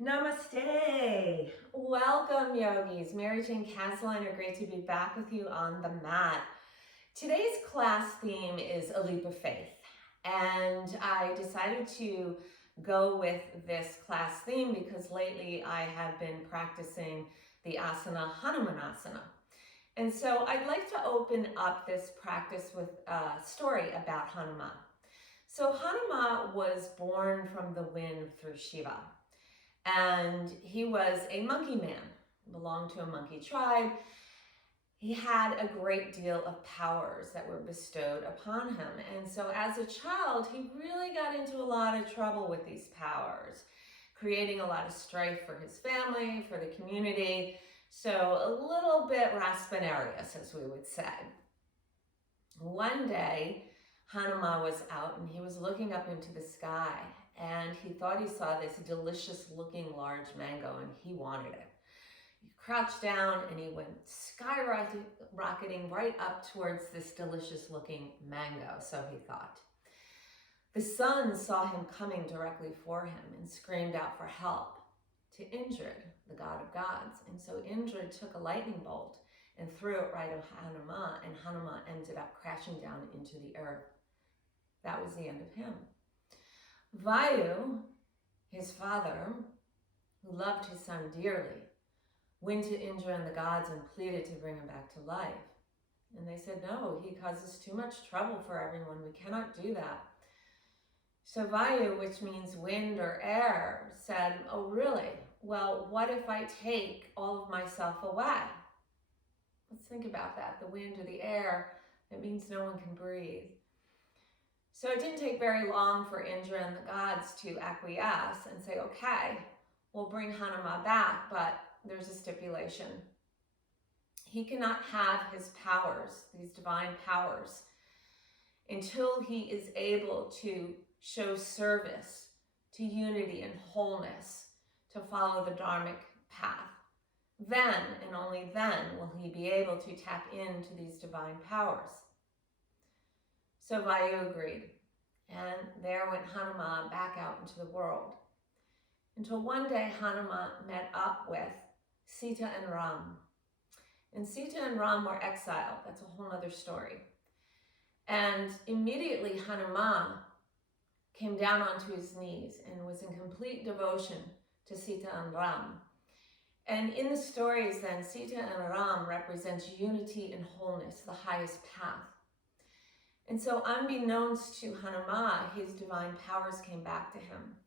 Namaste. Welcome, yogis. Mary Jane Kasliner, great to be back with you on the mat. Today's class theme is a leap of faith, and I decided to go with this class theme because lately I have been practicing the asana Hanumanasana. And so I'd like to open up this practice with a story about Hanuman. So Hanuman was born from the wind through Shiva. And he was a monkey man, belonged to a monkey tribe. He had a great deal of powers that were bestowed upon him. And so as a child, he really got into a lot of trouble with these powers, creating a lot of strife for his family, for the community. So a little bit raspinarious, as we would say. One day, Hanuman was out and he was looking up into the sky, and he thought he saw this delicious looking large mango and he wanted it. He crouched down and he went skyrocketing right up towards this delicious looking mango, so he thought. The sun saw him coming directly for him and screamed out for help to Indrid, the god of gods. And so Indrid took a lightning bolt and threw it right at Hanuman, and Hanuman ended up crashing down into the earth. That was the end of him. Vayu, his father, who loved his son dearly, went to Indra and the gods and pleaded to bring him back to life. And they said, no, he causes too much trouble for everyone. We cannot do that. So Vayu, which means wind or air, said, oh, really? Well, what if I take all of myself away? Let's think about that. The wind or the air, it means no one can breathe. So it didn't take very long for Indra and the gods to acquiesce and say, okay, we'll bring Hanuman back, but there's a stipulation. He cannot have his powers, these divine powers, until he is able to show service to unity and wholeness, to follow the dharmic path. Then, and only then, will he be able to tap into these divine powers. So Vayu agreed, and there went Hanuman back out into the world. Until one day Hanuman met up with Sita and Ram. And Sita and Ram were exiled. That's a whole other story. And immediately Hanuman came down onto his knees and was in complete devotion to Sita and Ram. And in the stories then, Sita and Ram represents unity and wholeness, the highest path. And so unbeknownst to Hanuman, his divine powers came back to him.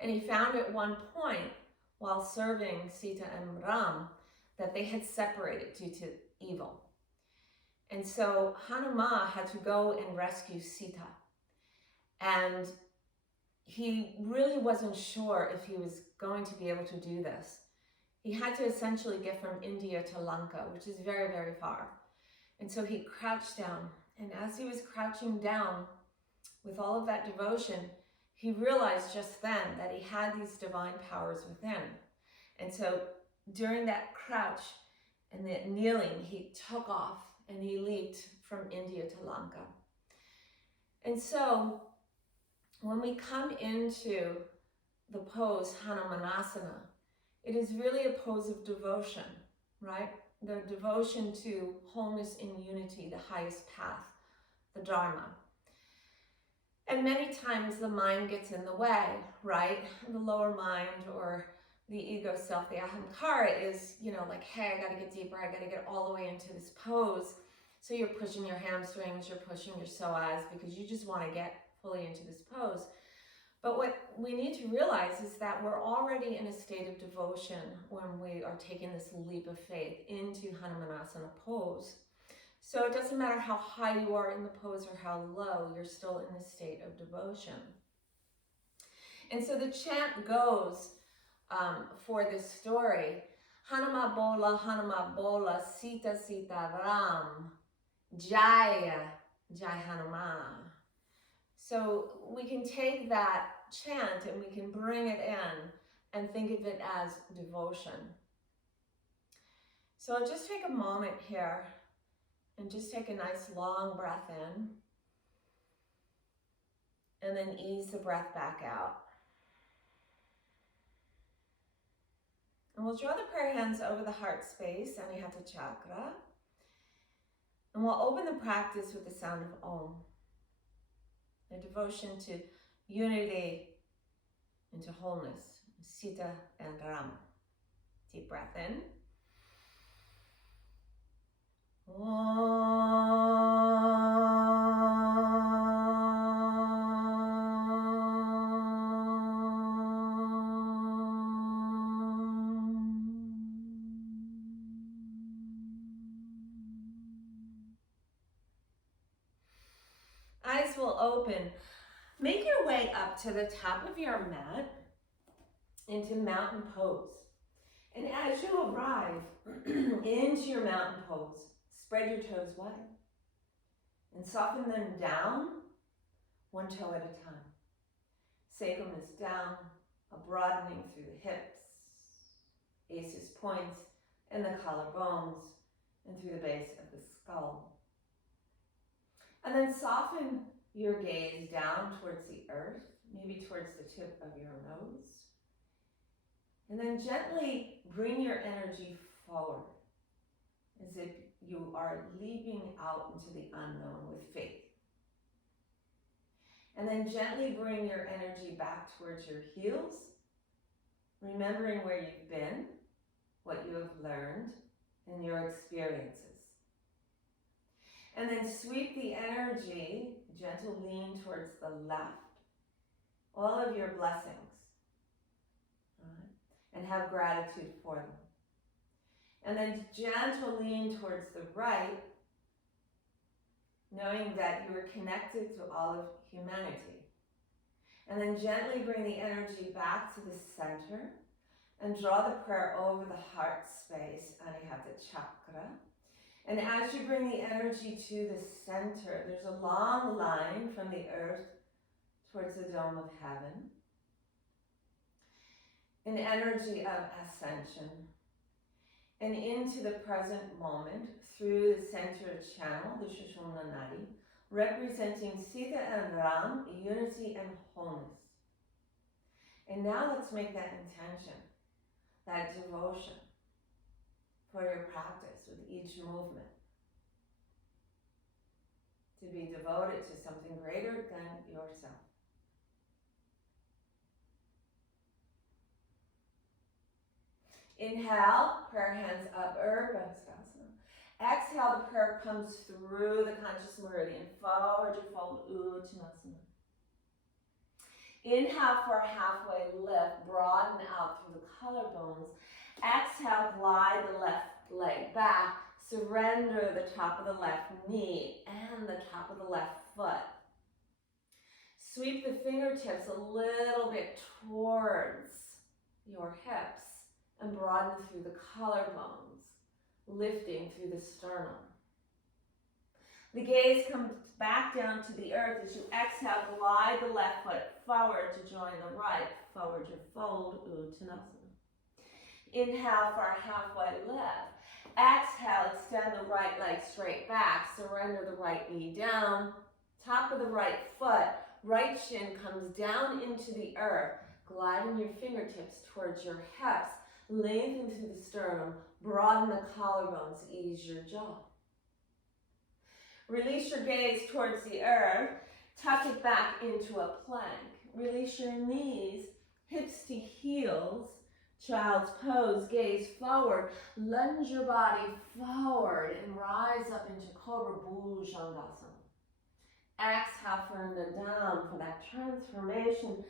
And he found at one point, while serving Sita and Ram, that they had separated due to evil. And so Hanuman had to go and rescue Sita. And he really wasn't sure if he was going to be able to do this. He had to essentially get from India to Lanka, which is very, very far. And so he crouched down, and as he was crouching down with all of that devotion, he realized just then that he had these divine powers within. And so during that crouch and that kneeling, he took off and he leaped from India to Lanka. And so when we come into the pose Hanumanasana, it is really a pose of devotion, right? The devotion to wholeness and unity, the highest path, the Dharma. And many times the mind gets in the way, right? The lower mind or the ego self, the ahamkara is, like, hey, I gotta get deeper, I gotta get all the way into this pose. So you're pushing your hamstrings, you're pushing your psoas because you just wanna get fully into this pose. But what we need to realize is that we're already in a state of devotion when we are taking this leap of faith into Hanumanasana pose. So it doesn't matter how high you are in the pose or how low, you're still in a state of devotion. And so the chant goes for this story, Hanuma bola, Sita Sita Ram, Jaya, Jai Hanuman. So we can take that chant and we can bring it in and think of it as devotion. So I'll just take a moment here and just take a nice long breath in and then ease the breath back out. And we'll draw the prayer hands over the heart space, Anahata chakra. And we'll open the practice with the sound of Om, a devotion to unity and to wholeness. Sita and Ram. Deep breath in. Eyes will open. Make your way up to the top of your mat into mountain pose. And as you arrive into your mountain pose, spread your toes wide and soften them down, one toe at a time. Sacrum is down, a broadening through the hips, aces points, and the collarbones, and through the base of the skull. And then soften your gaze down towards the earth, maybe towards the tip of your nose. And then gently bring your energy forward as if you are leaping out into the unknown with faith. And then gently bring your energy back towards your heels, remembering where you've been, what you have learned, and your experiences. And then sweep the energy, gentle lean towards the left, all of your blessings, and have gratitude for them. And then gentle lean towards the right, knowing that you are connected to all of humanity. And then gently bring the energy back to the center and draw the prayer over the heart space, Anahata chakra. And as you bring the energy to the center, there's a long line from the earth towards the dome of heaven. An energy of ascension. And into the present moment through the center channel, the Sushumna Nadi, representing Sita and Ram, unity and wholeness. And now let's make that intention, that devotion for your practice with each movement. To be devoted to something greater than yourself. Inhale, prayer hands up, Urdhva Hastasana. Exhale, the prayer comes through the conscious meridian. Forward you fold, Uttanasana. Inhale for a halfway lift, broaden out through the collarbones. Exhale, glide the left leg back. Surrender the top of the left knee and the top of the left foot. Sweep the fingertips a little bit towards your hips and broaden through the collarbones, lifting through the sternum. The gaze comes back down to the earth as you exhale, glide the left foot forward to join the right. Forward you fold, Uttanasana. Inhale for a halfway lift. Exhale, extend the right leg straight back. Surrender the right knee down. Top of the right foot, right shin comes down into the earth. Gliding your fingertips towards your hips. Lengthen through the sternum. Broaden the collarbones. Ease your jaw. Release your gaze towards the earth. Tuck it back into a plank. Release your knees, hips to heels. Child's pose, gaze forward. Lunge your body forward and rise up into Cobra Bhujangasana. Exhale for Nadam, for that transformation.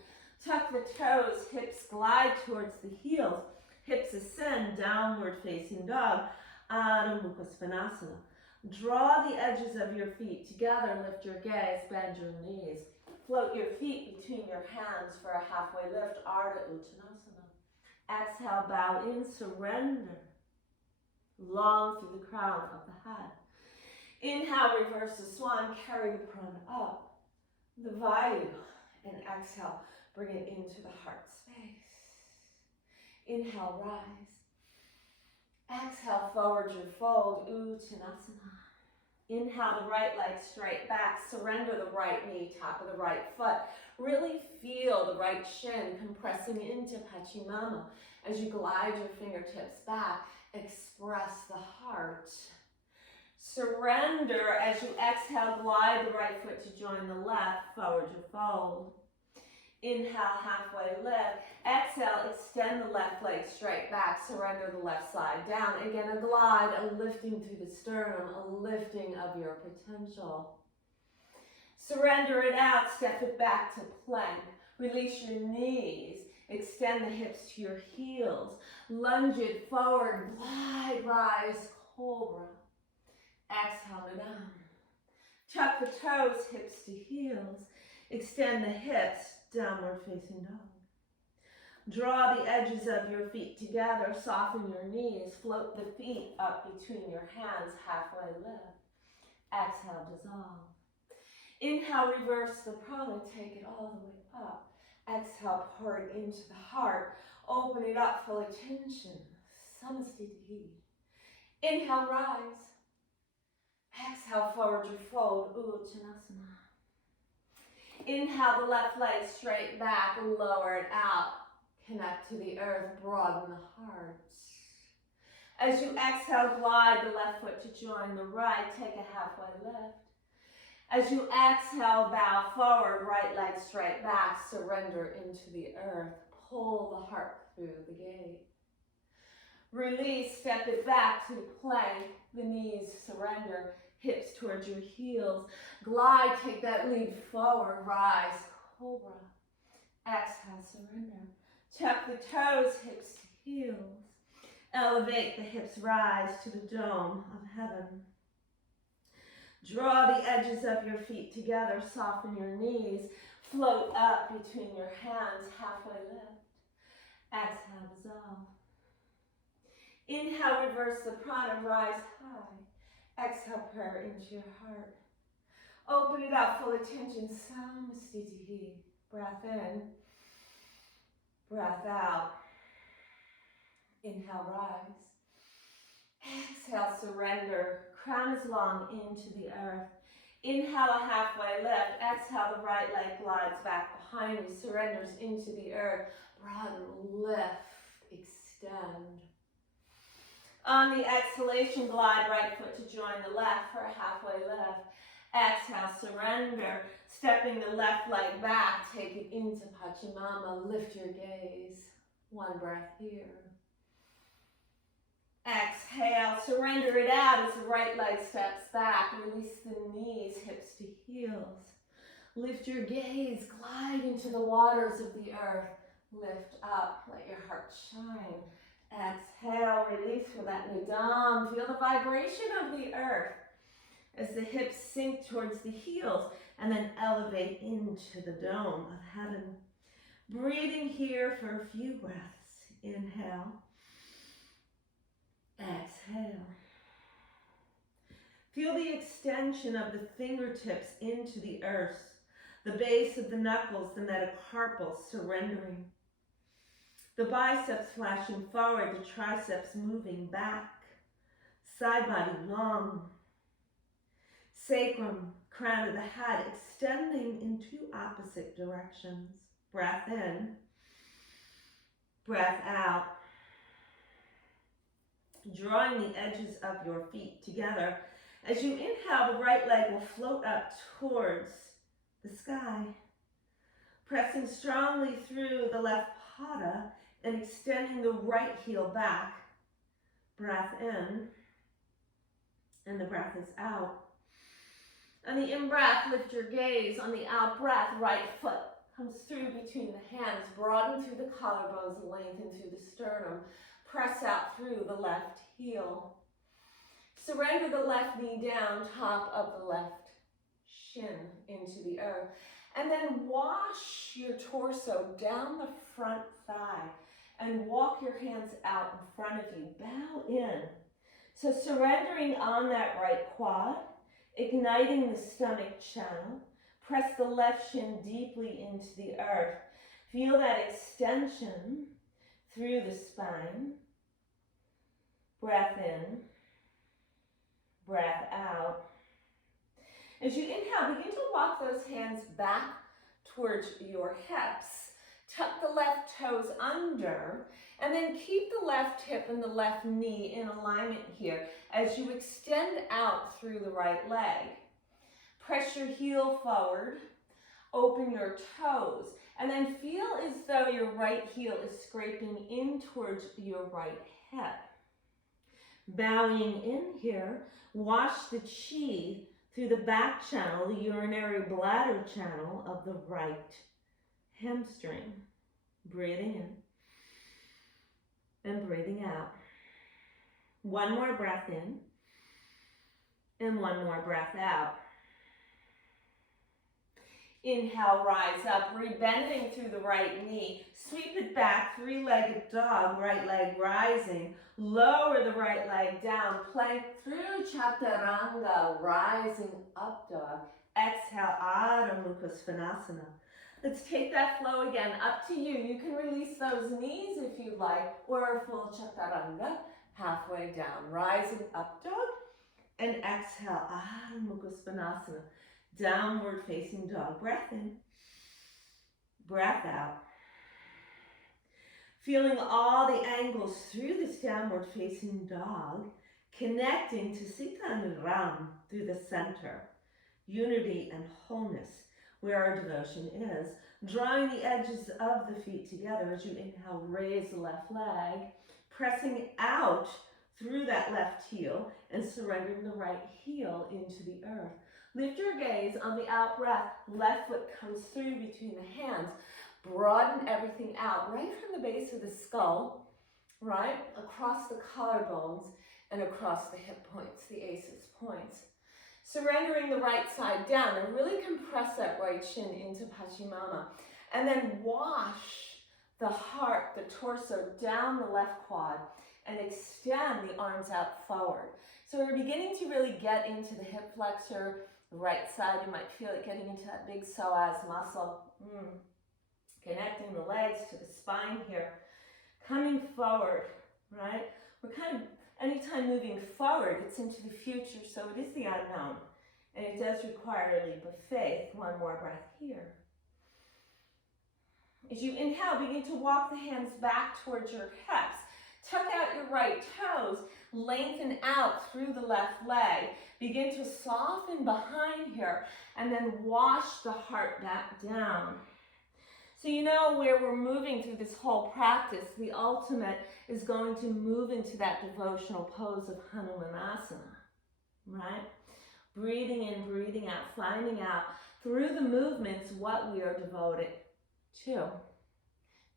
Tuck the toes, hips glide towards the heels. Hips ascend, downward facing dog. Adho Mukha Svanasana. Draw the edges of your feet together, lift your gaze, bend your knees. Float your feet between your hands for a halfway lift, Ardha Uttanasana. Exhale, bow in, surrender. Long through the crown of the head. Inhale, reverse the swan, carry the prana up. The Vayu, and exhale, bring it into the heart space. Inhale, rise. Exhale, forward your fold, Uttanasana. Inhale the right leg straight back. Surrender the right knee, top of the right foot. Really feel the right shin compressing into Pachimama. As you glide your fingertips back, express the heart. Surrender as you exhale, glide the right foot to join the left, forward you fold. Inhale, halfway lift. Exhale, extend the left leg straight back. Surrender the left side down. Again, a glide, a lifting through the sternum, a lifting of your potential. Surrender it out, step it back to plank. Release your knees. Extend the hips to your heels. Lunge it forward, glide, rise, cobra. Exhale it down. Tuck the toes, hips to heels. Extend the hips, downward facing dog. Draw the edges of your feet together, soften your knees, float the feet up between your hands, halfway lift. Exhale, dissolve. Inhale, reverse the prana, take it all the way up. Exhale, pour it into the heart. Open it up, full attention. Samastiti. Inhale, rise. Exhale, forward you fold, Uttanasana. Inhale the left leg straight back, lower it out. Connect to the earth, broaden the heart. As you exhale, glide the left foot to join the right, take a halfway lift. As you exhale, bow forward, right leg straight back, surrender into the earth. Pull the heart through the gate. Release, step it back to plank, the knees surrender. Hips towards your heels. Glide, take that lead forward, rise, cobra. Exhale, surrender. Tuck the toes, hips to heels. Elevate the hips, rise to the dome of heaven. Draw the edges of your feet together, soften your knees. Float up between your hands, halfway lift. Exhale, dissolve. Inhale, reverse the prana, rise high. Exhale, prayer into your heart. Open it up, full attention. Samastiti. Breath in. Breath out. Inhale, rise. Exhale, surrender. Crown is long into the earth. Inhale, a halfway lift. Exhale, the right leg glides back behind you, surrenders into the earth. Broaden, lift, extend. On the exhalation, glide right foot to join the left for a halfway lift. Exhale, surrender. Stepping the left leg back, take it into Pachimama. Lift your gaze. One breath here. Exhale, surrender it out as the right leg steps back. Release the knees, hips to heels. Lift your gaze, glide into the waters of the earth. Lift up, let your heart shine. Exhale, release for that nidam. Feel the vibration of the earth as the hips sink towards the heels and then elevate into the dome of heaven. Breathing here for a few breaths. Inhale. Exhale. Feel the extension of the fingertips into the earth, the base of the knuckles, the metacarpal surrendering. The biceps flashing forward, the triceps moving back. Side body long. Sacrum, crown of the head, extending in two opposite directions. Breath in. Breath out. Drawing the edges of your feet together. As you inhale, the right leg will float up towards the sky. Pressing strongly through the left pada and extending the right heel back. Breath in, and the breath is out. On the in-breath, lift your gaze. On the out-breath, right foot comes through between the hands, broaden through the collarbones, lengthen through the sternum. Press out through the left heel. Surrender the left knee down, top of the left shin into the earth. And then wash your torso down the front thigh and walk your hands out in front of you. Bow in. So surrendering on that right quad, igniting the stomach channel. Press the left shin deeply into the earth. Feel that extension through the spine. Breath in. Breath out. As you inhale, begin to walk those hands back towards your hips. Tuck the left toes under, and then keep the left hip and the left knee in alignment here as you extend out through the right leg. Press your heel forward, open your toes, and then feel as though your right heel is scraping in towards your right hip. Bowing in here, wash the chi through the back channel, the urinary bladder channel of the right hamstring. Breathing in and breathing out. One more breath in and one more breath out. Inhale, rise up, rebending through the right knee. Sweep it back, three-legged dog, right leg rising. Lower the right leg down, plank through chaturanga, rising up dog. Exhale, Adho Mukha Svanasana. Let's take that flow again, up to you. You can release those knees if you like, or a full chaturanga, halfway down. Rising up dog, and exhale, Adho Mukha Svanasana. Downward facing dog. Breath in, breath out. Feeling all the angles through this downward facing dog, connecting to Sita and Ram through the center. Unity and wholeness, where our devotion is. Drawing the edges of the feet together as you inhale, raise the left leg, pressing out through that left heel and surrendering the right heel into the earth. Lift your gaze on the out breath. Left foot comes through between the hands. Broaden everything out right from the base of the skull, right? Across the collarbones and across the hip points, the aces points. Surrendering the right side down and really compress that right shin into Paschimama. And then wash the heart, the torso down the left quad and extend the arms out forward. So we're beginning to really get into the hip flexor. The right side, you might feel it getting into that big psoas muscle. Connecting the legs to the spine here. Coming forward, right? We're kind of, anytime moving forward, it's into the future, so it is the unknown. And it does require a leap of faith. One more breath here. As you inhale, begin to walk the hands back towards your hips. Tuck out your right toes. Lengthen out through the left leg. Begin to soften behind here. And then wash the heart back down. So you know where we're moving through this whole practice, the ultimate is going to move into that devotional pose of Hanumanasana, right? Breathing in, breathing out, finding out through the movements what we are devoted to.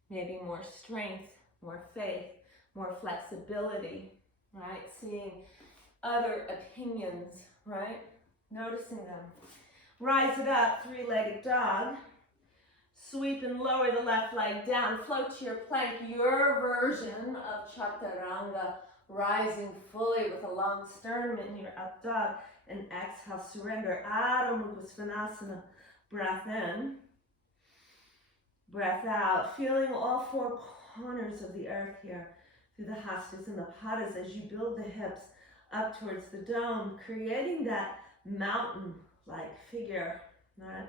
Maybe more strength, more faith, more flexibility, right? Seeing other opinions, right? Noticing them. Rise it up, three-legged dog. Sweep and lower the left leg down. Float to your plank, your version of chaturanga, rising fully with a long sternum in your up dog. And exhale, surrender. Adho Mukha Svanasana. Breath in. Breath out. Feeling all four corners of the earth here through the hastas and the padas as you build the hips up towards the dome, creating that mountain-like figure, right?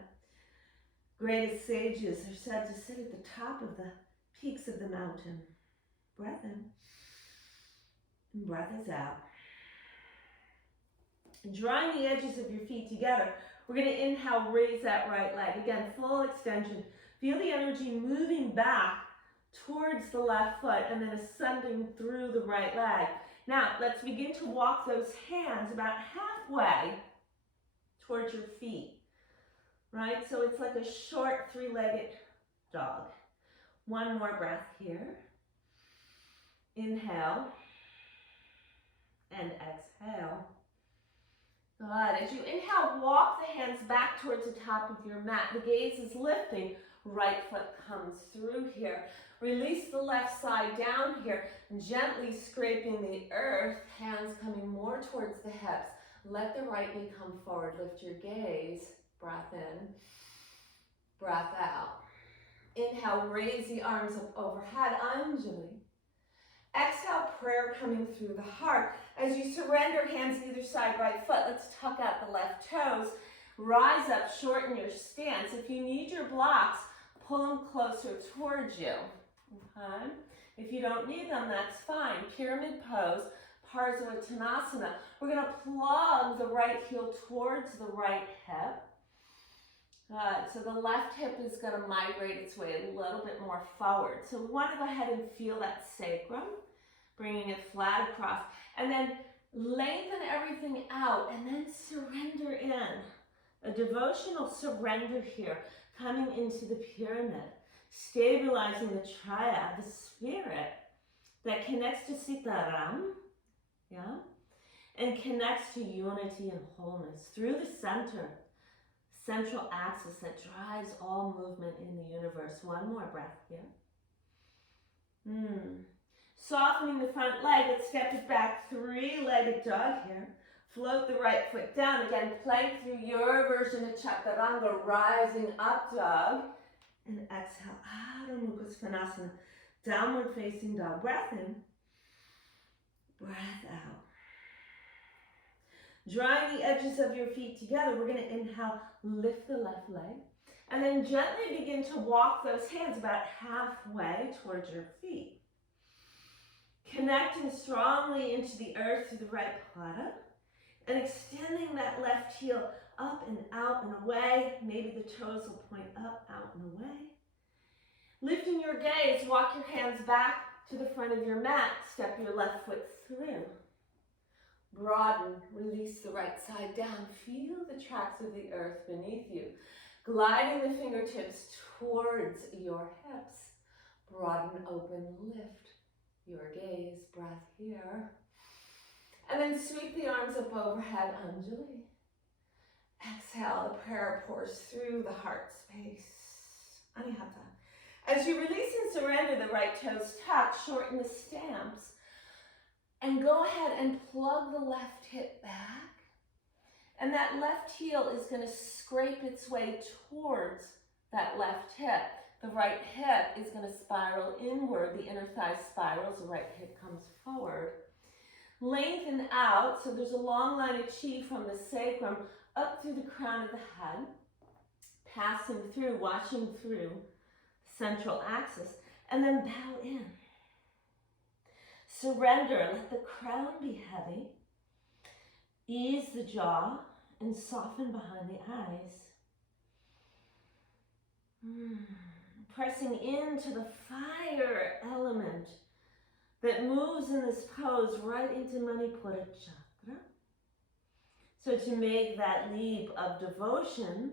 Greatest sages are said to sit at the top of the peaks of the mountain. Breath in, and breath is out. Drawing the edges of your feet together, we're going to inhale, raise that right leg. Again, full extension. Feel the energy moving back towards the left foot and then ascending through the right leg. Now, let's begin to walk those hands about halfway towards your feet. Right? So it's like a short three-legged dog. One more breath here. Inhale and exhale. Good. As you inhale, walk the hands back towards the top of your mat. The gaze is lifting. Right foot comes through here. Release the left side down here, gently scraping the earth, hands coming more towards the hips. Let the right knee come forward. Lift your gaze. Breath in, breath out. Inhale, raise the arms up overhead, Anjali. Exhale, prayer coming through the heart. As you surrender, hands either side, right foot. Let's tuck out the left toes. Rise up, shorten your stance. If you need your blocks, pull them closer towards you. Okay? If you don't need them, that's fine. Pyramid pose, Parsvottanasana. We're going to plug the right heel towards the right hip. So the left hip is going to migrate its way a little bit more forward. So we want to go ahead and feel that sacrum, bringing it flat across. And then lengthen everything out and then surrender in. A devotional surrender here, coming into the pyramid, stabilizing the triad, the spirit that connects to Sita and Ram, yeah, and connects to unity and wholeness through the central axis that drives all movement in the universe. One more breath here. Softening the front leg, let's step it back, three-legged dog here. Float the right foot down. Again, plank through your version of Chaturanga, rising up dog. And exhale, Adho Mukha Svanasana, downward facing dog. Breath in, breath out. Drawing the edges of your feet together, we're going to inhale, lift the left leg. And then gently begin to walk those hands about halfway towards your feet. Connecting strongly into the earth through the right pada. And extending that left heel up and out and away. Maybe the toes will point up, out, and away. Lifting your gaze, walk your hands back to the front of your mat. Step your left foot through. Broaden, release the right side down. Feel the tracks of the earth beneath you. Gliding the fingertips towards your hips. Broaden, open, lift your gaze. Breath here. And then sweep the arms up overhead, Anjali. Exhale, the prayer pours through the heart space. Anihata. As you release and surrender, the right toes tuck, shorten the stamps, and go ahead and plug the left hip back. And that left heel is going to scrape its way towards that left hip. The right hip is going to spiral inward. The inner thigh spirals, the right hip comes forward. Lengthen out, so there's a long line of chi from the sacrum up through the crown of the head, passing through, washing through the central axis, and then bow in. Surrender, let the crown be heavy. Ease the jaw and soften behind the eyes. Pressing into the fire element that moves in this pose right into Manipura chakra. So to make that leap of devotion,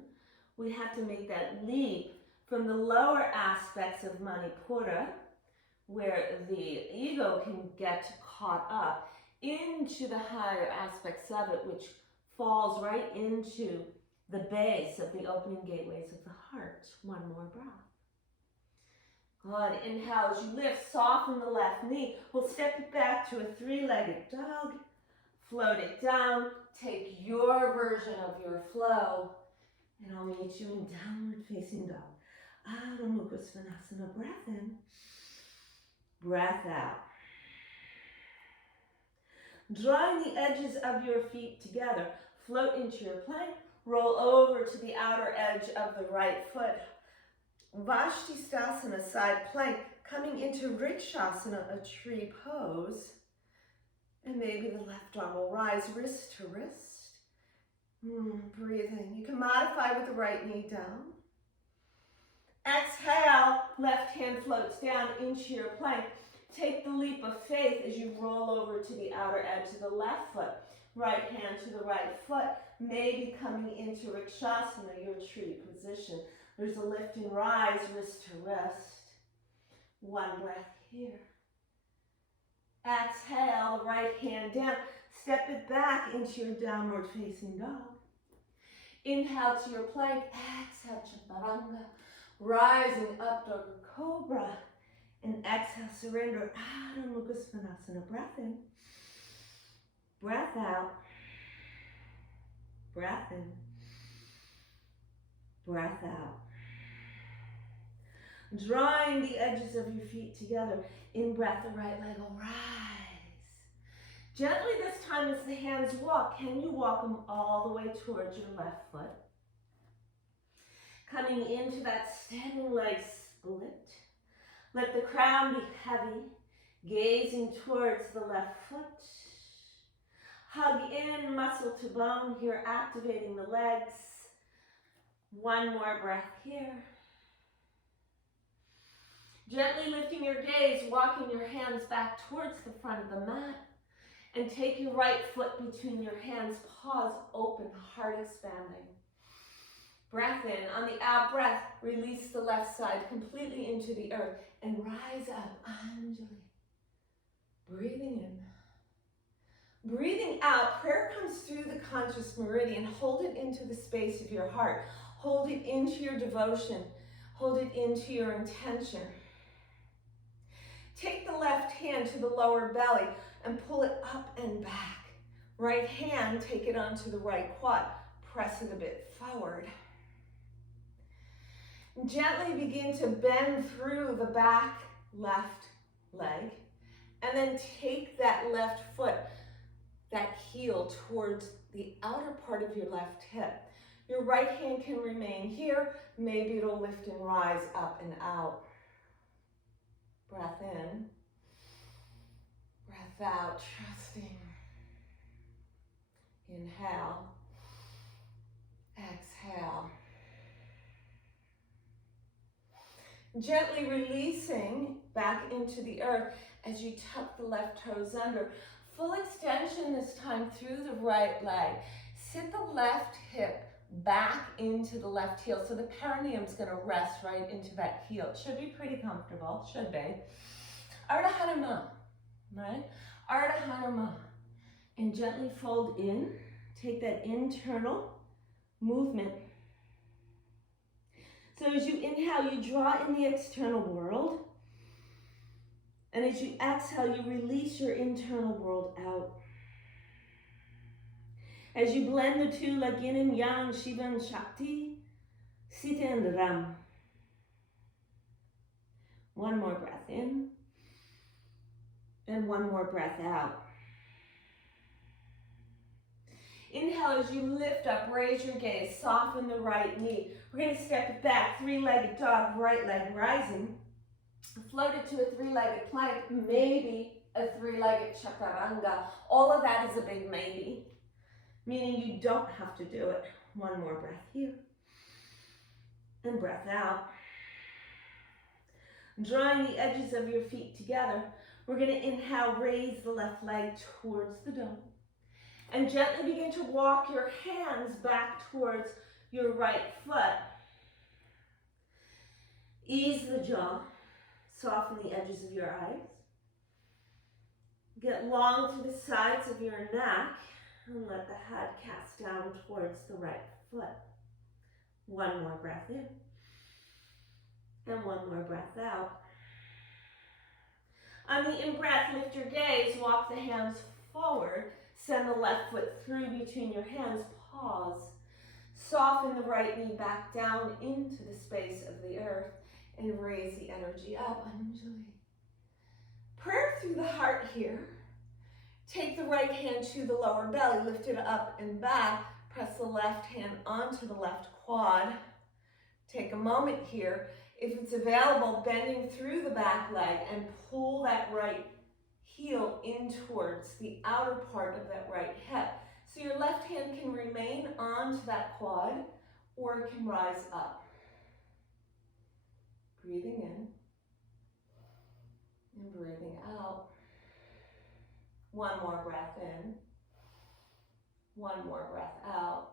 we have to make that leap from the lower aspects of Manipura, where the ego can get caught up, into the higher aspects of it, which falls right into the base of the opening gateways of the heart. One more breath. Good. Inhale as you lift, soften the left knee. We'll step it back to a three-legged dog. Float it down. Take your version of your flow. And I'll meet you in downward facing dog. Adho Mukha Svanasana. Breath in. Breath out. Drawing the edges of your feet together. Float into your plank. Roll over to the outer edge of the right foot. Vashisthasana, side plank, coming into Vrikshasana, a tree pose. And maybe the left arm will rise wrist to wrist. Breathing. You can modify with the right knee down. Exhale, left hand floats down into your plank. Take the leap of faith as you roll over to the outer edge of the left foot. Right hand to the right foot, maybe coming into Vrikshasana, your tree position. There's a lift and rise, wrist to wrist. One breath here. Exhale, the right hand down. Step it back into your downward facing dog. Inhale to your plank. Exhale, Chaturanga. Rising up, Dog Cobra. And exhale, surrender. Adho Mukha Svanasana. Breath in. Breath out. Breath in. Breath out. Drawing the edges of your feet together. In breath, the right leg will rise. Gently this time as the hands walk, can you walk them all the way towards your left foot? Coming into that standing leg split. Let the crown be heavy, gazing towards the left foot. Hug in, muscle to bone here, activating the legs. One more breath here. Gently lifting your gaze, walking your hands back towards the front of the mat. And take your right foot between your hands, paws open, heart expanding. Breath in. On the out breath, release the left side completely into the earth and rise up, Anjali. Breathing in. Breathing out, prayer comes through the conscious meridian. Hold it into the space of your heart. Hold it into your devotion. Hold it into your intention. Take the left hand to the lower belly and pull it up and back. Right hand, take it onto the right quad. Press it a bit forward. Gently begin to bend through the back left leg. And then take that left foot, that heel, towards the outer part of your left hip. Your right hand can remain here. Maybe it'll lift and rise up and out. Breath in. Breath out, trusting. Inhale. Exhale. Gently releasing back into the earth as you tuck the left toes under. Full extension this time through the right leg. Sit the left hip back into the left heel. So the perineum's going to rest right into that heel. It should be pretty comfortable, should be. Ardha Hanuman, right? Ardha Hanuman. And gently fold in. Take that internal movement. So as you inhale, you draw in the external world. And as you exhale, you release your internal world out. As you blend the two, like yin and yang, Shiva and Shakti, Sita and Ram. One more breath in. And one more breath out. Inhale as you lift up, raise your gaze, soften the right knee. We're going to step it back, three-legged dog, right leg rising. Float it to a three-legged plank, maybe a three-legged chaturanga. All of that is a big maybe, meaning you don't have to do it. One more breath here. And breath out. Drawing the edges of your feet together, we're going to inhale, raise the left leg towards the dome. And gently begin to walk your hands back towards your right foot. Ease the jaw. Soften the edges of your eyes. Get long through the sides of your neck. And let the head cast down towards the right foot. One more breath in. And one more breath out. On the in-breath, lift your gaze. Walk the hands forward. Send the left foot through between your hands. Pause. Soften the right knee back down into the space of the earth and raise the energy up. Anjali. Prayer through the heart here. Take the right hand to the lower belly. Lift it up and back. Press the left hand onto the left quad. Take a moment here. If it's available, bending through the back leg and pull that right heel in towards the outer part of that right hip. So your left hand can remain onto that quad or it can rise up. Breathing in and breathing out. One more breath in. One more breath out.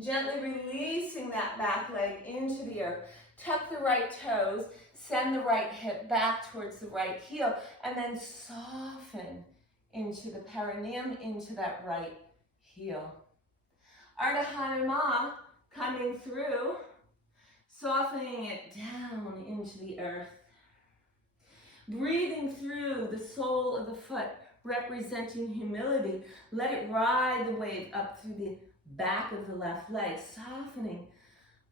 Gently releasing that back leg into the earth. Tuck the right toes. Send the right hip back towards the right heel. And then soften into the perineum, into that right heel. Ardha Hanuman coming through. Softening it down into the earth. Breathing through the sole of the foot, representing humility. Let it ride the wave up through the back of the left leg, softening.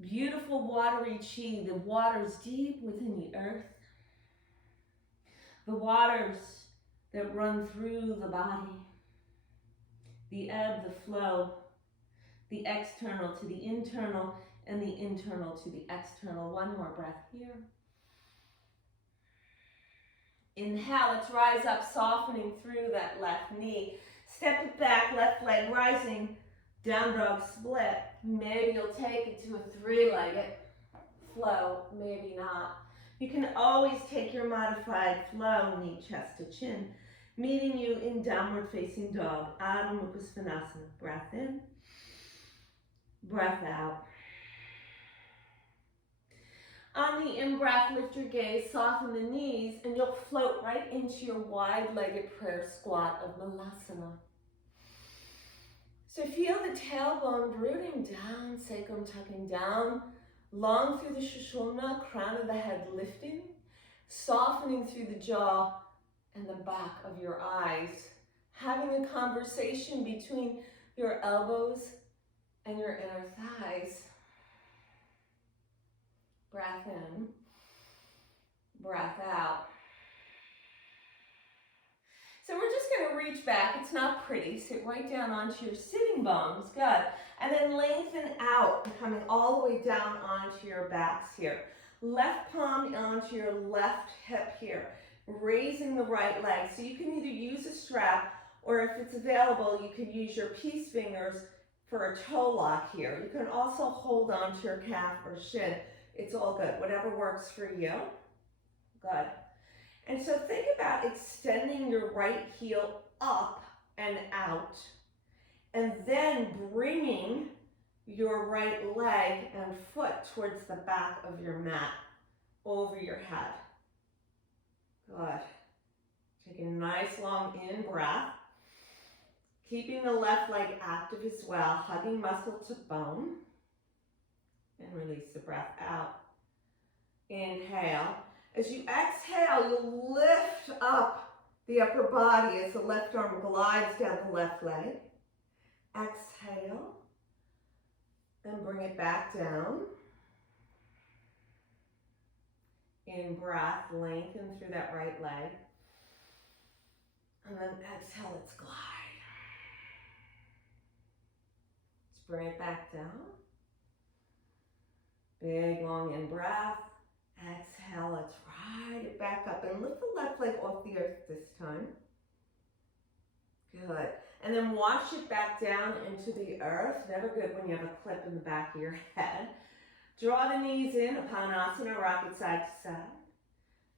Beautiful watery chi, the waters deep within the earth. The waters that run through the body. The ebb, the flow. the external to the internal, and the internal to the external. One more breath here. Inhale, let's rise up, softening through that left knee. Step it back, left leg rising, down dog split. Maybe you'll take it to a three-legged flow, maybe not. You can always take your modified flow, knee, chest to chin, meeting you in downward facing dog, Adho Mukha Svanasana. Breath in, breath out. On the in-breath, lift your gaze, soften the knees, and you'll float right into your wide-legged prayer squat of Malasana. So feel the tailbone rooting down, sacrum tucking down, long through the Sushumna, crown of the head lifting, softening through the jaw and the back of your eyes, having a conversation between your elbows and your inner thighs. Breath in, breath out. So we're just going to reach back. It's not pretty. Sit right down onto your sitting bones. Good. And then lengthen out, coming all the way down onto your backs here. Left palm onto your left hip here. Raising the right leg. So you can either use a strap, or if it's available, you can use your peace fingers for a toe lock here. You can also hold onto your calf or shin. It's all good. Whatever works for you. Good. And so think about extending your right heel up and out, and then bringing your right leg and foot towards the back of your mat, over your head. Good. Take a nice long in breath, keeping the left leg active as well, hugging muscle to bone, and release the breath out. Inhale. As you exhale, you'll lift up the upper body as the left arm glides down the left leg. Exhale, and bring it back down. In breath, lengthen through that right leg. And then exhale, let's glide. Let's bring it back down. Big, long in breath. Exhale, let's ride it back up and lift the left leg off the earth this time. Good. And then wash it back down into the earth. Never good when you have a clip in the back of your head. Draw the knees in, Upanasana, rock it side to side.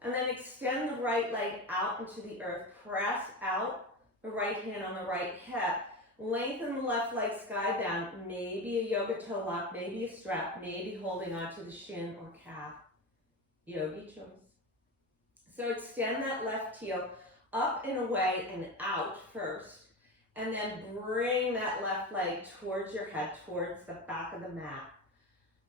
And then extend the right leg out into the earth. Press out the right hand on the right hip. Lengthen the left leg skybound. Maybe a yoga toe lock, maybe a strap, maybe holding onto the shin or calf. Yogi choice. So extend that left heel up and away and out first. And then bring that left leg towards your head, towards the back of the mat.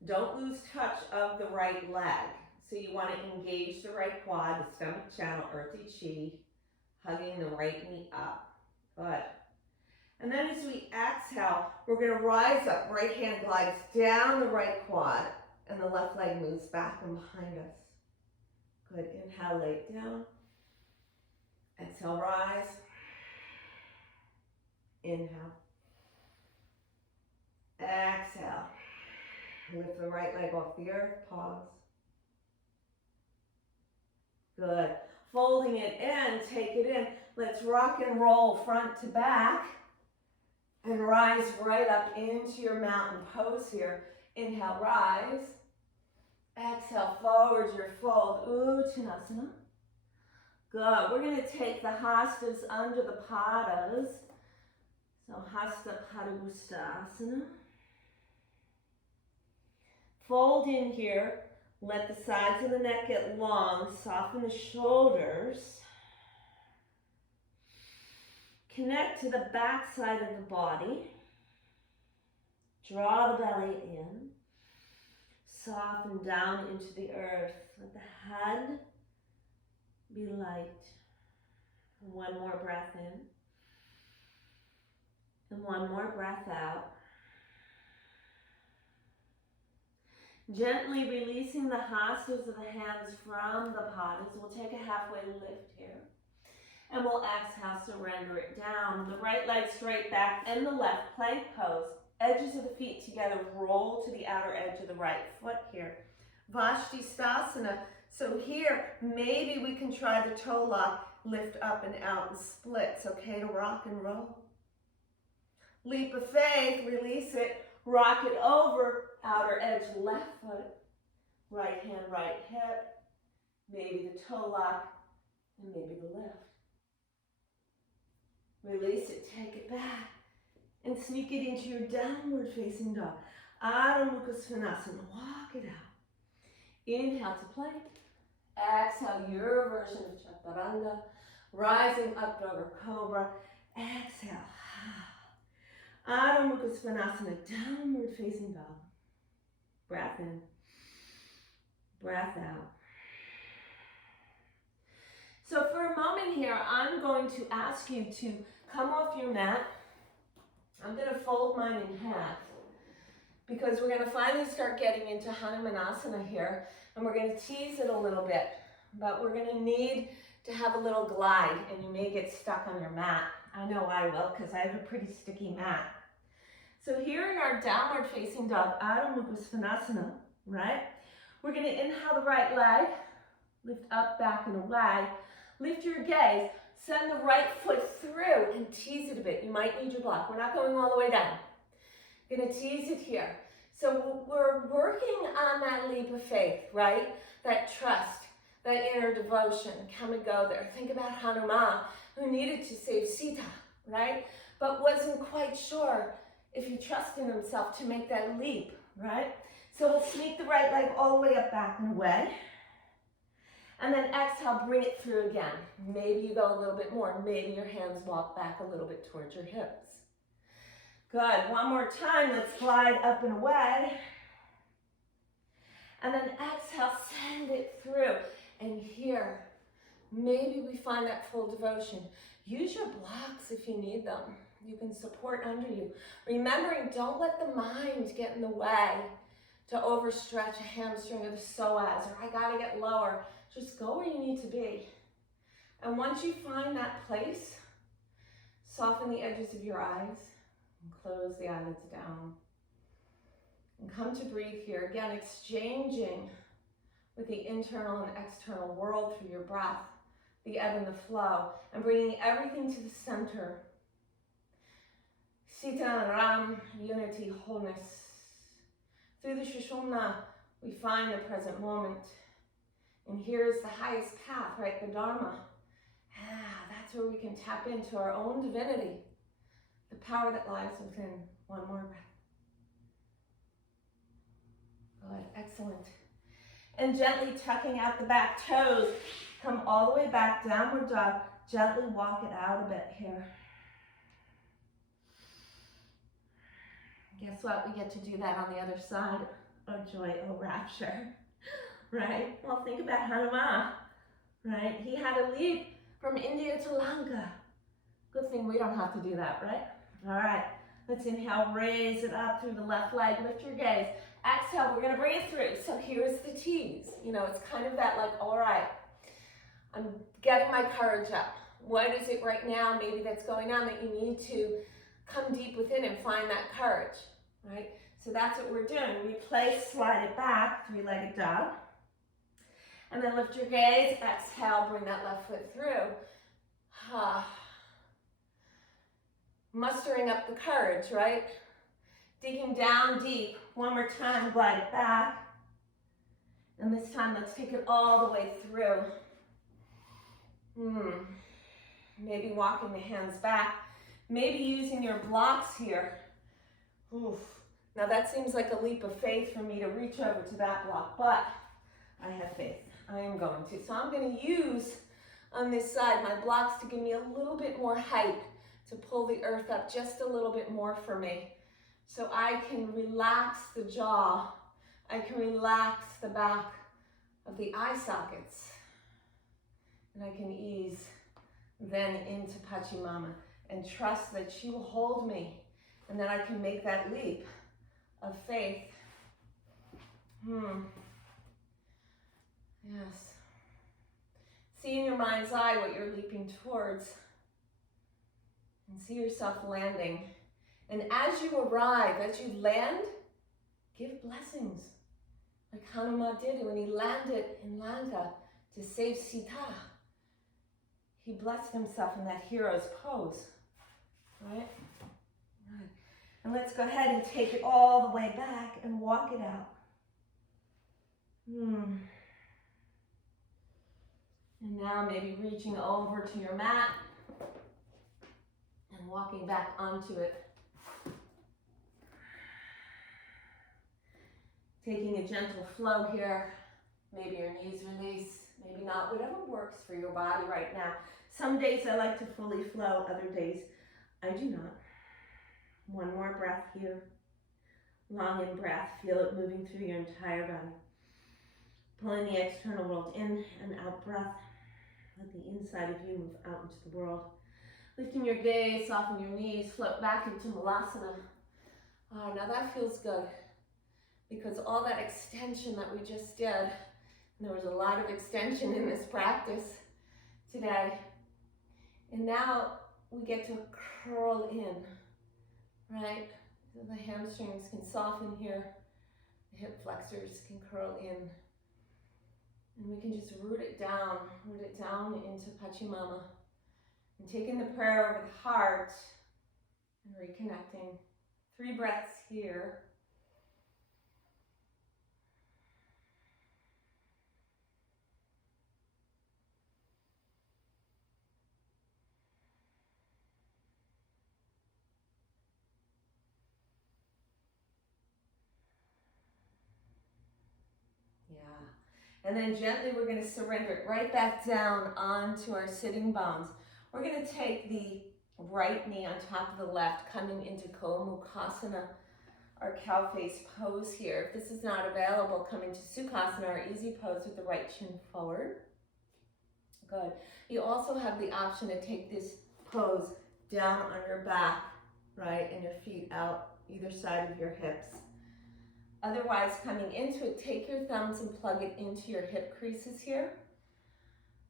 Don't lose touch of the right leg. So you want to engage the right quad, the stomach channel, earthy chi, hugging the right knee up. Good. And then as we exhale, we're going to rise up. Right hand glides down the right quad, and the left leg moves back and behind us. Good. Inhale, lay it down. Exhale, rise. Inhale. Exhale. Lift the right leg off the earth. Pause. Good. Folding it in, take it in. Let's rock and roll front to back. And rise right up into your mountain pose here. Inhale, rise. Exhale, forward your fold, Uttanasana. Good. We're going to take the hastas under the padas. So hasta padangusthasana. Fold in here. Let the sides of the neck get long. Soften the shoulders. Connect to the back side of the body. Draw the belly in. Soften down into the earth. Let the head be light. One more breath in. And one more breath out. Gently releasing the hastas of the hands from the padas. We'll take a halfway lift here. And we'll exhale, surrender it down. The right leg straight back and the left plank pose. edges of the feet together, roll to the outer edge of the right foot here. Vashisthasana. So here, maybe we can try the toe lock, lift up and out and split. It's okay to rock and roll. Leap of faith, release it, rock it over, outer edge left foot, right hand, right hip, maybe the toe lock, and maybe the lift. Release it, take it back, and sneak it into your downward facing dog. Adho Mukha Svanasana, walk it out. Inhale to plank. Exhale, your version of Chaturanga. Rising up, dog or cobra. Exhale. Adho Mukha Svanasana, downward facing dog. Breath in. Breath out. So for a moment here, I'm going to ask you to come off your mat. I'm going to fold mine in half because we're going to finally start getting into Hanumanasana here, and we're going to tease it a little bit, but we're going to need to have a little glide, and you may get stuck on your mat. I know I will because I have a pretty sticky mat. So here in our downward facing dog, Adho Mukha Svanasana, right? We're going to inhale the right leg, lift up, back, and away. Lift your gaze, send the right foot through and tease it a bit. You might need your block. We're not going all the way down. Going to tease it here. So we're working on that leap of faith, right? That trust, that inner devotion. Come and go there. Think about Hanuman, who needed to save Sita, right? But wasn't quite sure if he trusted himself to make that leap, right? So we'll sneak the right leg all the way up, back, and away. And then exhale, bring it through again. Maybe you go a little bit more. Maybe your hands walk back a little bit towards your hips. Good. One more time. Let's glide up and away. And then exhale, send it through. And here, maybe we find that full devotion. Use your blocks if you need them. You can support under you. Remembering, don't let the mind get in the way to overstretch a hamstring or the psoas, or I gotta get lower. Just go where you need to be. And once you find that place, soften the edges of your eyes and close the eyelids down. And come to breathe here. Again, exchanging with the internal and external world through your breath, the ebb and the flow, and bringing everything to the center. Sita and Ram, unity, wholeness. Through the Sushumna, we find the present moment. And here's the highest path, right? The Dharma. That's where we can tap into our own divinity, the power that lies within. One more breath. Good, excellent. And gently tucking out the back toes, come all the way back, downward dog. Gently walk it out a bit here. Guess what? We get to do that on the other side. Oh joy, oh rapture. Right? Well, think about Hanuman, right? He had a leap from India to Lanka. Good thing we don't have to do that, right? All right, let's inhale, raise it up through the left leg, lift your gaze. Exhale, we're gonna bring it through. So here's the tease. You know, it's kind of that like, all right, I'm getting my courage up. What is it right now maybe that's going on that you need to come deep within and find that courage, right? So that's what we're doing. Replace, slide it back, three-legged dog. And then lift your gaze, exhale, bring that left foot through. Mustering up the courage, right? Digging down deep. One more time, glide it back. And this time, let's take it all the way through. Maybe walking the hands back. Maybe using your blocks here. Oof. Now that seems like a leap of faith for me to reach over to that block, but I have faith. I am going to. So I'm going to use on this side my blocks to give me a little bit more height, to pull the earth up just a little bit more for me. So I can relax the jaw. I can relax the back of the eye sockets. And I can ease then into Pachimama and trust that she will hold me. And then I can make that leap of faith. Yes. See in your mind's eye what you're leaping towards. And see yourself landing And as you arrive, as you land, give blessings. Like Hanuman did when he landed in Lanka to save Sita. He blessed himself in that hero's pose, right? Right. And let's go ahead and take it all the way back and walk it out. And now maybe reaching over to your mat and walking back onto it. Taking a gentle flow here. Maybe your knees release, maybe not, whatever works for your body right now. Some days I like to fully flow, other days I do not. One more breath here. Long in breath, feel it moving through your entire body. Pulling the external world in and out breath. Let the inside of you move out into the world. Lifting your gaze, soften your knees, float back into Malasana. Now that feels good because all that extension that we just did, and there was a lot of extension in this practice today. And now we get to curl in, right? So the hamstrings can soften here. The hip flexors can curl in. And we can just root it down into Pachimama. And taking the prayer over the heart and reconnecting. 3 breaths here. And then gently we're going to surrender it right back down onto our sitting bones. We're going to take the right knee on top of the left, coming into Gomukhasana, our cow face pose here. If this is not available, come into Sukhasana, our easy pose with the right shin forward. Good. You also have the option to take this pose down on your back, right, and your feet out either side of your hips. Otherwise, coming into it, take your thumbs and plug it into your hip creases here.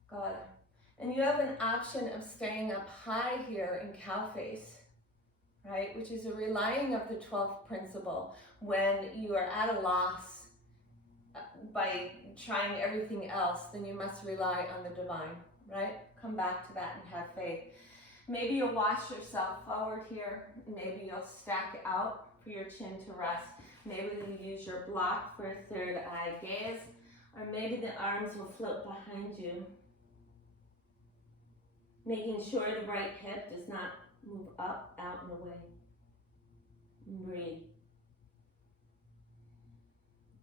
Good. And you have an option of staying up high here in cow face, right? Which is a relying of the 12th principle. When you are at a loss by trying everything else, then you must rely on the divine, right? Come back to that and have faith. Maybe you'll wash yourself forward here. Maybe you'll stack out for your chin to rest. Maybe you use your block for a third eye gaze, or maybe the arms will float behind you. Making sure the right hip does not move up, out, and away. And breathe.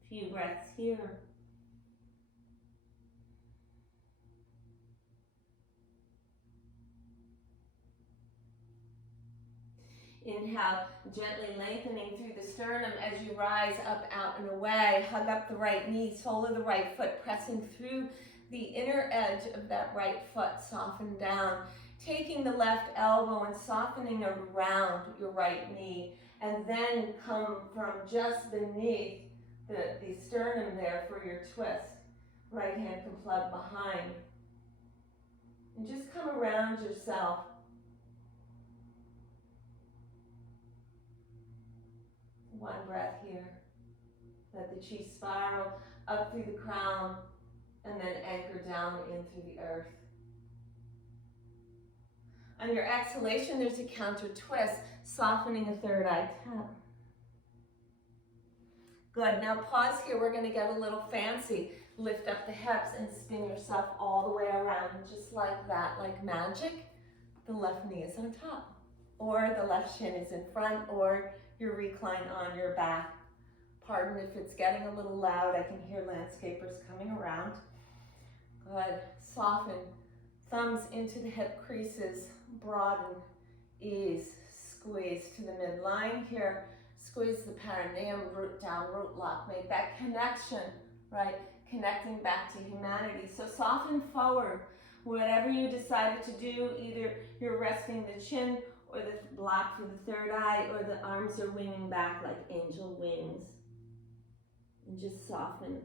A few breaths here. Inhale, gently lengthening through the sternum as you rise up, out, and away. Hug up the right knee, sole of the right foot, pressing through the inner edge of that right foot. Soften down. Taking the left elbow and softening around your right knee. And then come from just beneath the sternum there for your twist. Right hand can plug behind. And just come around yourself. One breath here. Let the chi spiral up through the crown and then anchor down in through the earth. On your exhalation, there's a counter twist, softening a third eye tap. Good, now pause here. We're gonna get a little fancy. Lift up the hips and spin yourself all the way around, just like that, like magic. The left knee is on top, or the left shin is in front, or your recline on your back. Pardon if it's getting a little loud. I can hear landscapers coming around. Good. Soften. Thumbs into the hip creases. Broaden. Ease. Squeeze to the midline here. Squeeze the perineum. Root down. Root lock. Make that connection, right? Connecting back to humanity. So soften forward. Whatever you decided to do, either you're resting the chin or the block for the third eye, or the arms are winging back like angel wings. And just soften.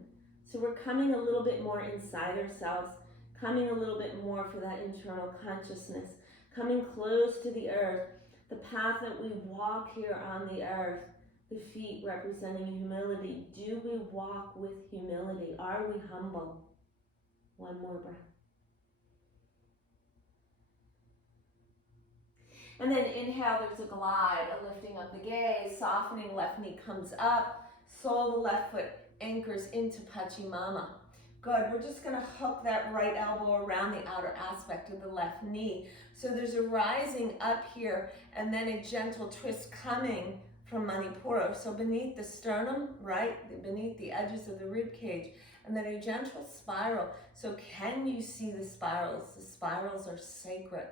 So we're coming a little bit more inside ourselves, coming a little bit more for that internal consciousness, coming close to the earth. The path that we walk here on the earth, the feet representing humility. Do we walk with humility? Are we humble? One more breath. And then inhale, there's a glide, a lifting of the gaze, softening, left knee comes up, sole of the left foot anchors into Pachimama. Good, we're just gonna hook that right elbow around the outer aspect of the left knee. So there's a rising up here and then a gentle twist coming from Manipura. So beneath the sternum, right, beneath the edges of the rib cage, and then a gentle spiral. So can you see the spirals? The spirals are sacred.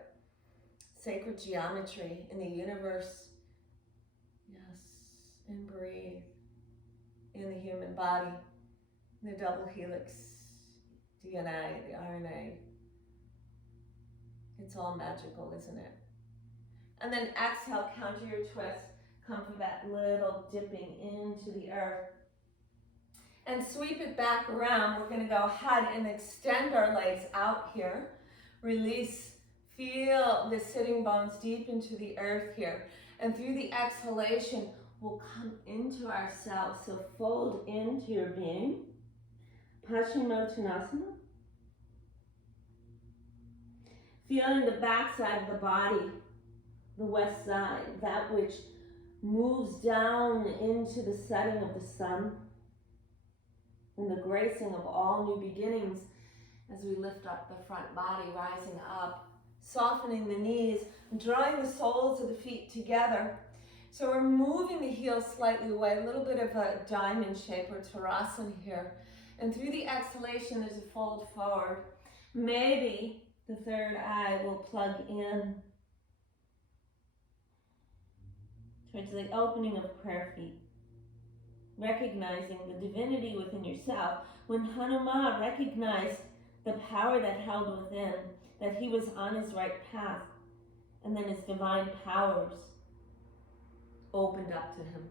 Sacred geometry in the universe. Yes, and breathe. In the human body, the double helix, DNA, the RNA. It's all magical, isn't it? And then exhale, counter your twist. Come for that little dipping into the earth. And sweep it back around. We're going to go ahead and extend our legs out here. Release. Feel the sitting bones deep into the earth here. And through the exhalation, we'll come into ourselves. So fold into your being. Paschimottanasana. Feeling the back side of the body, the west side, that which moves down into the setting of the sun and the gracing of all new beginnings as we lift up the front body, rising up. Softening the knees, drawing the soles of the feet together. So we're moving the heels slightly away, a little bit of a diamond shape or Tarasana here. And through the exhalation, there's a fold forward. Maybe the third eye will plug in towards the opening of prayer feet. Recognizing the divinity within yourself. When Hanuman recognized the power that held within, that he was on his right path, and then his divine powers opened up to him.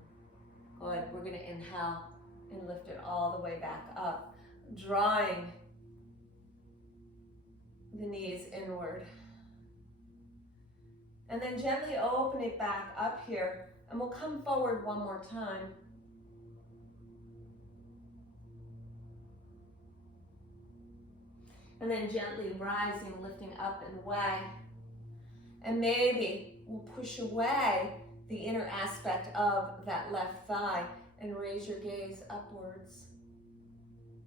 Good, we're going to inhale and lift it all the way back up, drawing the knees inward. And then gently open it back up here, and we'll come forward one more time. And then gently rising, lifting up and away. And maybe we'll push away the inner aspect of that left thigh and raise your gaze upwards.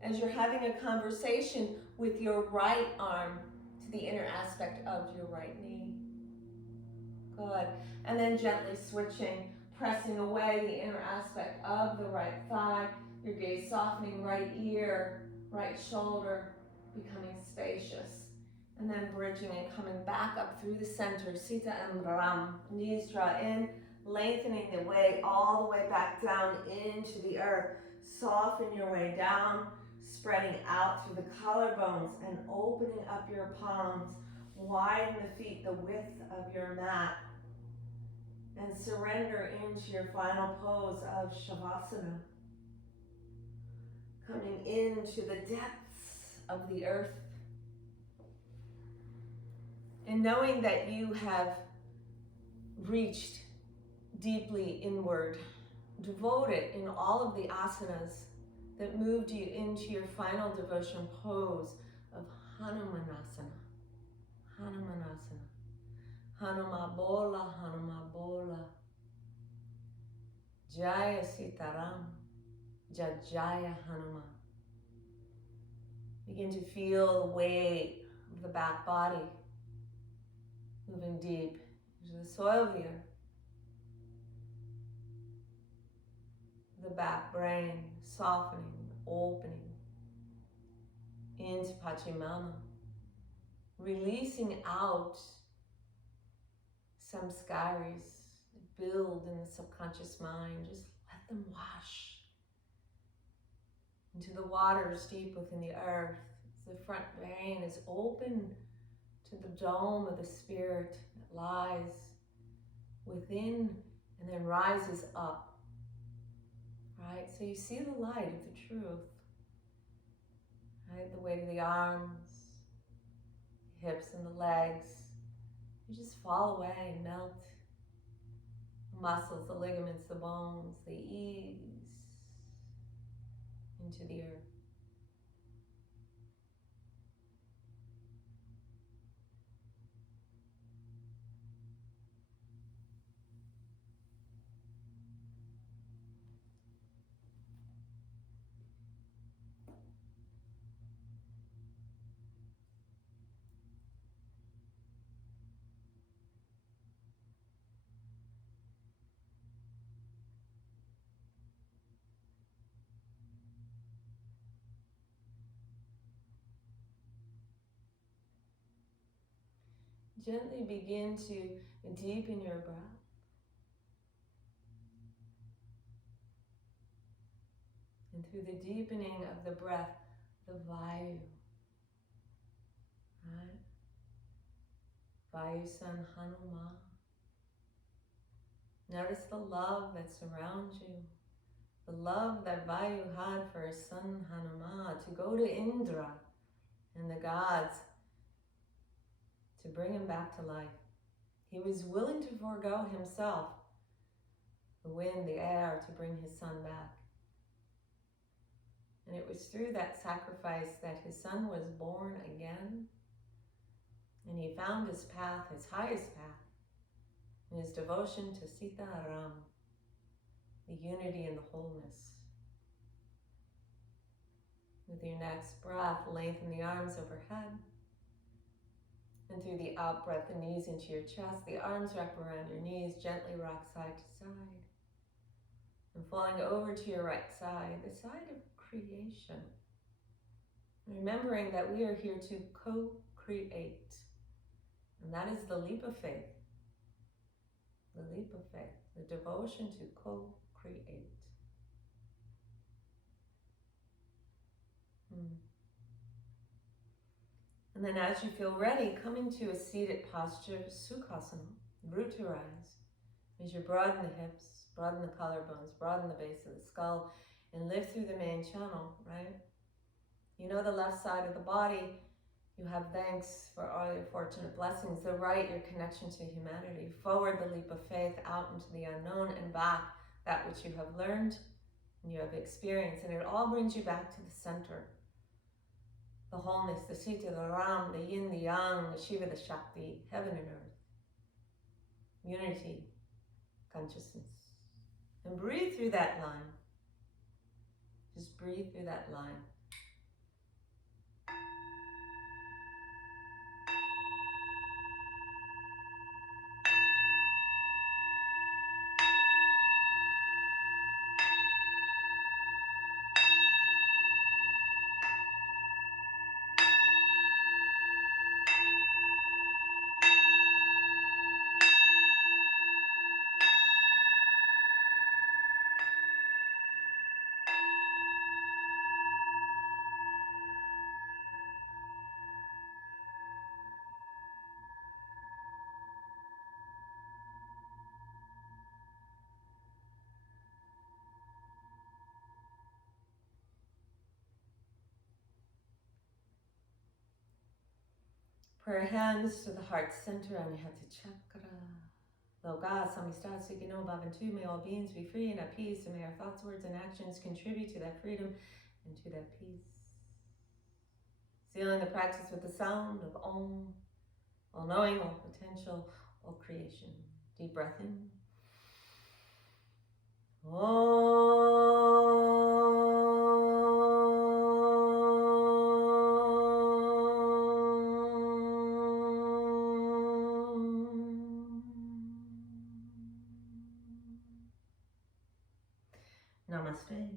As you're having a conversation with your right arm to the inner aspect of your right knee. Good. And then gently switching, pressing away the inner aspect of the right thigh, your gaze softening, right ear, right shoulder, becoming spacious, and then bridging and coming back up through the center, Sita and Ram. Knees draw in, lengthening the way all the way back down into the earth. Soften your way down, spreading out through the collarbones and opening up your palms. Widen the feet the width of your mat. And surrender into your final pose of Shavasana. Coming into the depths of the earth, and knowing that you have reached deeply inward, devoted in all of the asanas that moved you into your final devotion pose of Hanumanasana. Hanumanasana. Hanuma bola, Hanuma bola. Jaya Sita Ram, Jaya Hanuman. Begin to feel the weight of the back body moving deep into the soil of the earth. The back brain softening, opening into Pachimama. Releasing out some scaries that build in the subconscious mind. Just let them wash into the waters deep within the earth. The front brain is open to the dome of the spirit that lies within and then rises up. Right? So you see the light of the truth. Right? The weight of the arms, the hips and the legs. You just fall away and melt The muscles, the ligaments, the bones, they ease into the earth. Gently begin to deepen your breath. And through the deepening of the breath, the Vayu, right? Vayu son Hanuman. Notice the love that surrounds you. The love that Vayu had for his son Hanuman to go to Indra and the gods to bring him back to life. He was willing to forego himself, the wind, the air, to bring his son back. And it was through that sacrifice that his son was born again. And he found his path, his highest path, in his devotion to Sita and Ram, the unity and the wholeness. With your next breath, lengthen the arms overhead. And through the out breath, the knees into your chest, the arms wrap around your knees, gently rock side to side. And falling over to your right side, the side of creation. Remembering that we are here to co-create. And that is the leap of faith. The leap of faith, the devotion to co-create. And then as you feel ready, come into a seated posture, Sukhasana, root to rise. As you broaden the hips, broaden the collarbones, broaden the base of the skull, and lift through the main channel, right? You know the left side of the body, you have thanks for all your fortunate blessings. The right, your connection to humanity. Forward, the leap of faith, out into the unknown, and back, that which you have learned and you have experienced. And it all brings you back to the center. The wholeness, the Sita, the Ram, the Yin, the Yang, the Shiva, the Shakti, heaven and earth. Unity, consciousness. And breathe through that line. Just breathe through that line. Prayer hands to the heart center, Anahata Chakra. Loga, Samistad, Sukino, Bhavantu, may all beings be free and at peace, and may our thoughts, words, and actions contribute to that freedom and to that peace. Sealing the practice with the sound of Om, all knowing, all potential, all creation. Deep breath in. Namaste.